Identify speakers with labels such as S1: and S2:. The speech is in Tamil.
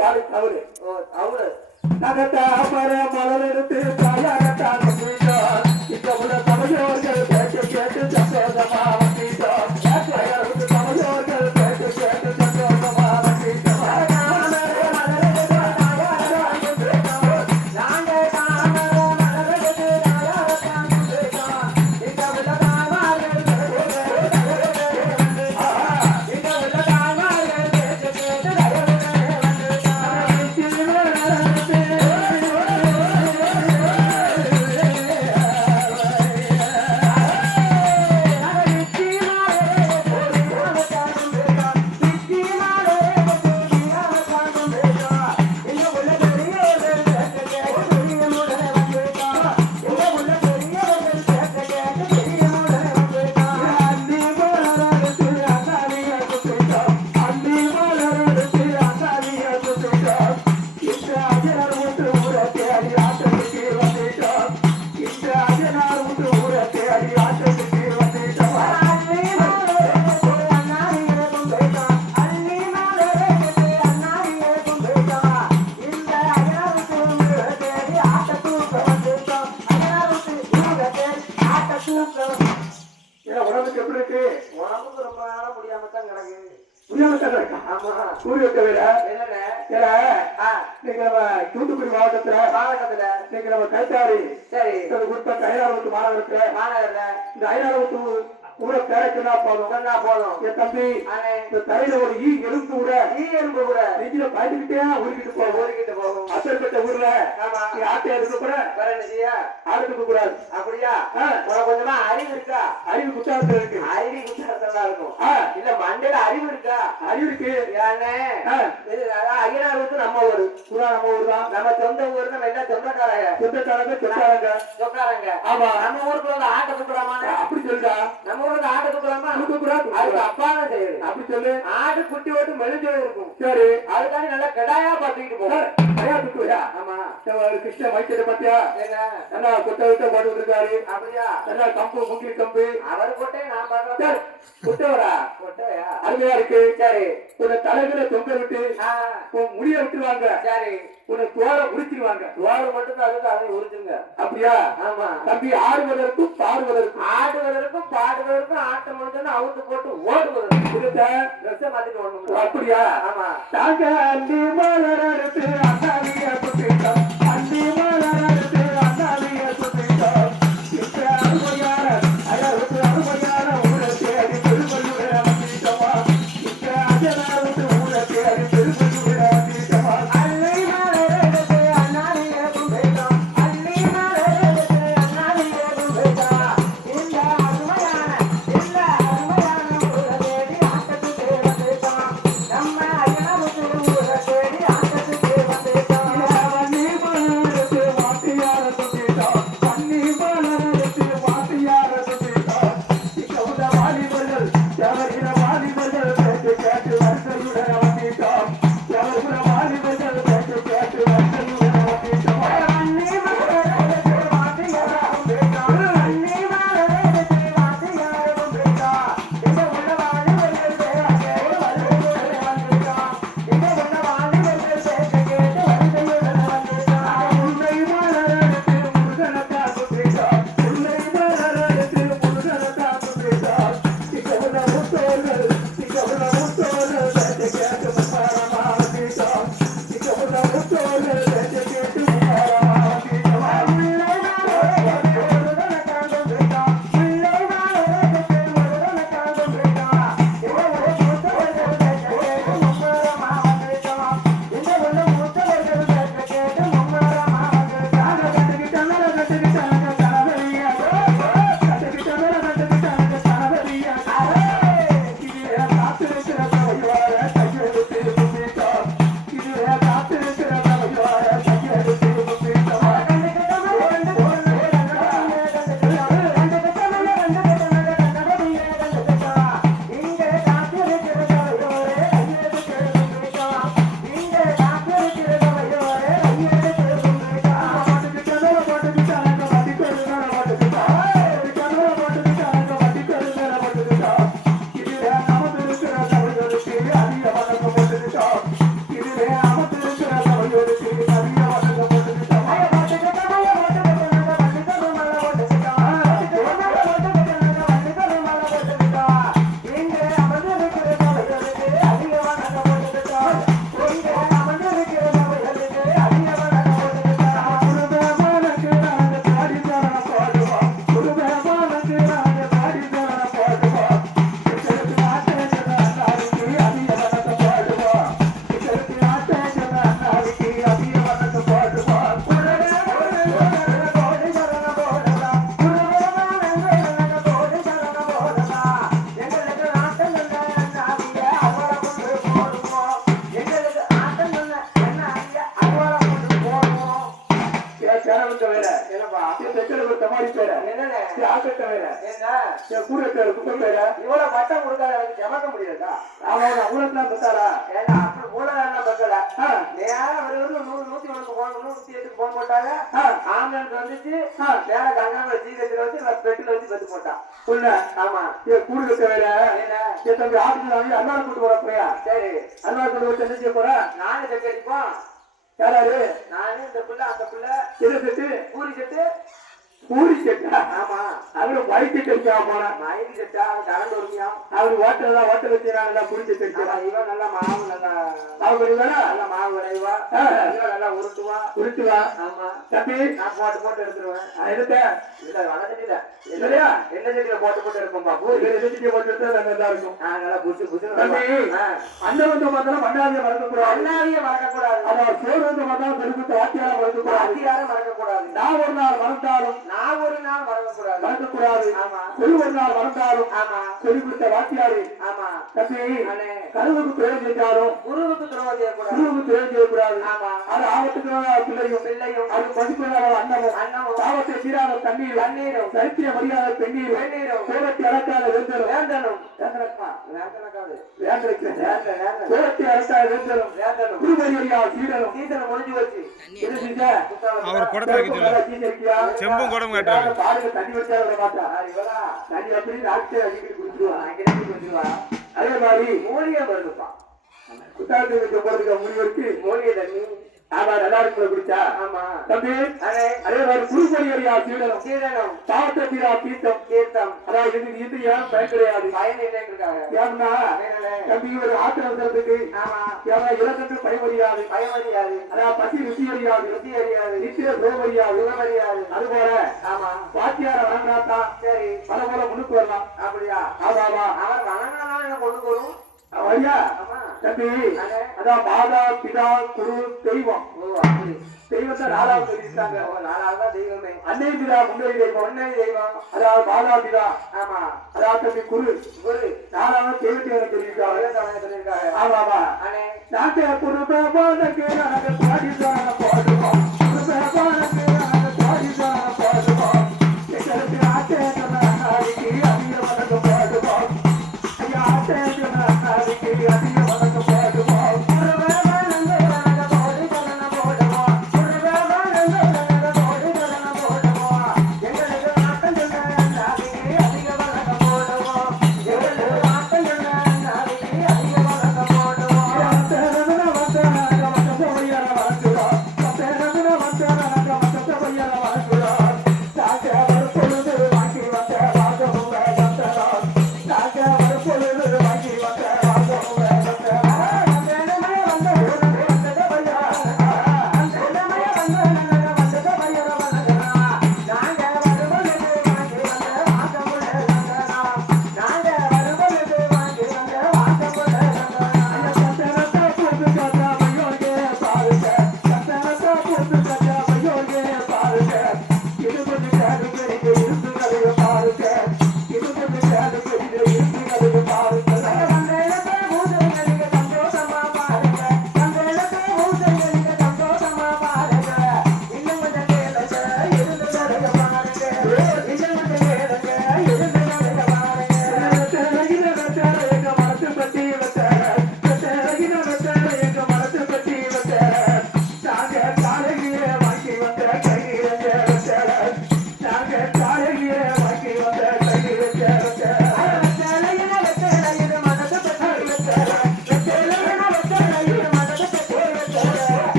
S1: பாடு தவறு.
S2: ஓ அவரு
S1: நகத்தாமர இந்த ஐநாறுபத்து ஊரை பேரச்சுனா போதும்.
S2: சொன்னா போதும்.
S1: என் தம்பி இந்த தரையில ஒரு ஈ எலும்பு கூட
S2: ஈ எறும்பு கூட.
S1: நெஞ்சில பயந்துக்கிட்டே உருக்கிட்டு போகும்.
S2: ஊருக்கிட்டு போகும்.
S1: அப்பேற்பட்ட ஊர்ல நீ ஆட்டையா இருக்க கூட
S2: வேற என்ன செய்ய?
S1: ஆடுக்க கூடாது.
S2: அப்படியா? உனக்கு கொஞ்சமா அறிவு இருக்கா?
S1: அறிவு குற்றாலத்துல இருக்கு.
S2: அறிவு குற்றத்தெல்லாம் இருக்கும். இல்ல மண்டையில அறிவு இருக்கா?
S1: அறிவு இருக்கு.
S2: ஏன்னே
S1: ஆ,
S2: இது அதான் ஐயனார் வந்து நம்ம ஊர்
S1: தான்.
S2: நம்ம சொந்த ஊரு நம்ம என்ன சொந்தக்காரங்க?
S1: சொந்தக்காரங்க
S2: சொக்காரங்க
S1: ஆமா.
S2: நம்ம ஊருக்குள்ள வந்து ஆட்டை குத்துறாமான்னு
S1: அப்படி சொல்லுடா.
S2: நம்ம ஊருக்கு ஆட்டை
S1: கூடாது
S2: அதுக்கு அப்பா தான் செய்யுது
S1: அப்படி சொல்லு.
S2: ஆடு குட்டி ஓட்டு மெலிஞ்சோடு இருக்கும்.
S1: சரி.
S2: அதுக்காண்டி நல்லா கடாயா பார்த்துக்கிட்டு போகும்
S1: ஐயா துட்டுவையா
S2: ஆமா.
S1: கிருஷ்ண மைத்திர பத்தியா
S2: என்ன?
S1: கொட்டை விட்ட போட்டு
S2: அப்படியா?
S1: என்ன கம்பு முக்கிய கம்பு.
S2: அவர் கொட்டே நான் பாக்குறேன்
S1: கொட்டவரா?
S2: கொட்டையா?
S1: அருமையா இருக்கு.
S2: சரி.
S1: உன்னை தலைகளை தொங்க விட்டு உன் முடிய விட்டுருவாங்க.
S2: சரி
S1: உன்னை தோலை உரிச்சிருவாங்க.
S2: தோல் மட்டும் தான் அதுக்கு அதை உரிச்சுங்க
S1: அப்படியா?
S2: ஆமா.
S1: தம்பி ஆடுவதற்கும் பாடுவதற்கும்.
S2: ஆடுவதற்கும் பாடுவதற்கும் ஆட்டம் முடிஞ்சோன்னு அவுத்து போட்டு ஓடுவதற்கு.
S1: புரியுதா?
S2: ட்ரெஸ்ஸை மாத்திட்டு ஓடணும்.
S1: அப்படியா?
S2: ஆமா.
S1: தாங்க அள்ளி மலர் வேற.
S2: என்ன?
S1: என் கூட இருக்கிற குப்பை வேற.
S2: இவ்வளவு பட்டம் கொடுக்காத எனக்கு ஜமக்க முடியாதா?
S1: அவன் பெற்றாரா
S2: ஏன்னா அப்படி மூலதாரண மக்கள
S1: ஆ,
S2: நேரா ஒரு ஒரு நூறு நூத்தி ஒண்ணுக்கு போகணும் நூத்தி எட்டுக்கு மாட்டாங்க
S1: ஆ,
S2: ஆம்புலன்ஸ் வந்துச்சு.
S1: ஆ.
S2: மேல கங்காம சீரத்துல வச்சு பெட்டில வச்சு பெத்து போட்டான்
S1: உள்ள
S2: ஆமா.
S1: என் கூட என் தம்பி வாங்கி அண்ணா கூட்டு போற போயா
S2: சரி.
S1: அண்ணா கொண்டு வச்சு என்ன செய்ய போற?
S2: நானே செட்டு அடிப்போம்.
S1: யாராரு
S2: நானே இந்த புள்ள அந்த புள்ள.
S1: எதை செட்டு?
S2: பூரி செட்டு.
S1: பூரி செட்டா
S2: ஆமா.
S1: அவரு பைக்கு செட்டா போனா
S2: மயங்கி செட்டா கரண்ட் ஒருமையா
S1: அவரு ஓட்டல் ஓட்ட வச்சுறாங்க புரிஞ்சு செட்டு
S2: இவன் நல்லா மாவு நல்லா
S1: வேணா
S2: நல்லா மாவு. இவன் நல்லா உருட்டுவா.
S1: உருட்டுவா?
S2: ஆமா.
S1: தம்பி?
S2: நான் போட்டு போட்டு எடுத்துருவேன்.
S1: எடுத்த.
S2: இல்ல
S1: இல்லையா?
S2: என்ன செடியில போட்டு போட்டு இருப்போம்பா பூரி.
S1: இவரு எதிர்த்து போட்டு எடுத்தா நல்லா இருக்கும்
S2: நல்லா புசு புசு
S1: தம்பி அண்ணன் வந்து பார்த்தா மண்ணாதிய மறக்க கூடாது
S2: அண்ணாவிய மறக்க கூடாது
S1: அதான் சோறு வந்து பார்த்தா பெருமித்த வாத்தியார மறக்க கூடாது
S2: வாத்தியார மறக்க கூடாது
S1: நான் ஒரு நாள் மறந்தாலும்
S2: நான் ஒரு நாள் மறக்க கூடாது
S1: மறக்க கூடாது
S2: ஆமா.
S1: சொல்லி ஒரு நாள் மறந்தாலும்
S2: ஆமா.
S1: சொல்லி கொடுத்த வாத்தியாரு
S2: ஆமா.
S1: தம்பி கருவுக்கு துறை செஞ்சாலும்
S2: குருவுக்கு துரோகம் செய்யக்கூடாது.
S1: குருவுக்கு துறை செய்யக்கூடாது.
S2: ஆமா.
S1: அது ஆபத்துக்கு பிள்ளையும்
S2: பிள்ளையும்.
S1: அது மதிப்பில்லாத அண்ணமும்
S2: அண்ணமும்
S1: பாவத்தை தீராத தண்ணீர்
S2: தண்ணீரும்.
S1: சரித்திர மரியாதை பெண்ணீர்
S2: வெந்நீரும்
S1: சோரத்தை அடக்காத வெந்தரும்.
S2: வேந்தனும்.
S1: வேந்தரக்கா
S2: வேந்தனக்காது.
S1: வேந்தருக்கு
S2: வேந்த வேந்த
S1: சோரத்தை அடக்காத வெந்தரும்.
S2: வேந்தனும்.
S1: குருமரியா சீரனும்
S2: சீசன் முடிஞ்சு வச்சு
S1: என்ன செஞ்ச
S3: அவர் குடத்தை வைக்க சொல்லு குடமும் கட்டுறாங்க.
S1: தண்ணி வச்சா விட மாட்டா
S2: இவளா
S1: தண்ணி அப்படி டாக்டர் அடிக்கடி குடிச்சிருவா
S2: அங்கிருந்து வந்துருவா
S1: அதே மாதிரி
S2: மூலிகை வருதுப்பா
S1: குத்தாரத்தை வைக்க போறதுக்கு முனிவருக்கு
S2: மூலிகை தண்ணி.
S1: ஆமா நல்லா இருக்கு குடிச்சா?
S2: ஆமா.
S1: தம்பி அதே மாதிரி குருமரியா சீரனும்
S2: சீரனம்
S1: பாவத்தை தீரா தீர்த்தம்
S2: தீர்த்தம்
S1: அதாவது இது இது ஏன் பயன் கிடையாது
S2: பயன். இல்லைன்னு இருக்காங்க
S1: ஏன்னா
S2: வேணலே.
S1: தம்பி ஒரு ஆத்திர அவசரத்துக்கு
S2: ஆமா.
S1: ஏன்னா இலக்கத்து பயமறியாது.
S2: பயம் அறியாது
S1: அதாவது பசி ருசி அறியாது.
S2: ருசி அறியாது.
S1: நித்திய சோமறியாது
S2: சுகம் அறியாது.
S1: அதுபோல
S2: ஆமா.
S1: வாத்தியார வணங்கினாத்தான்
S2: சரி.
S1: பல போல முன்னுக்கு வரலாம்.
S2: அப்படியா?
S1: ஆமா ஆமா.
S2: அவர் வணங்கினாலும் என்ன கொண்டு வரும்
S1: தம்பி. அதான் மாதா பிதா குரு தெய்வம். தெய்வத்தை நாலாவது
S2: தான் தெய்வமே
S1: அன்னை பிதா முன்னே தெய்வம்
S2: ஒன்னே தெய்வம்.
S1: அதாவது மாதா பிதா.
S2: ஆமா.
S1: அதாவது தம்பி குரு.
S2: குரு.
S1: நாலாவது தெய்வத்தை சொல்லியிருக்காங்க
S2: சொல்லியிருக்காங்க
S1: ஆமா ஆமா. நாட்டை குடும்ப போனக்கு எனக்கு பாடி Música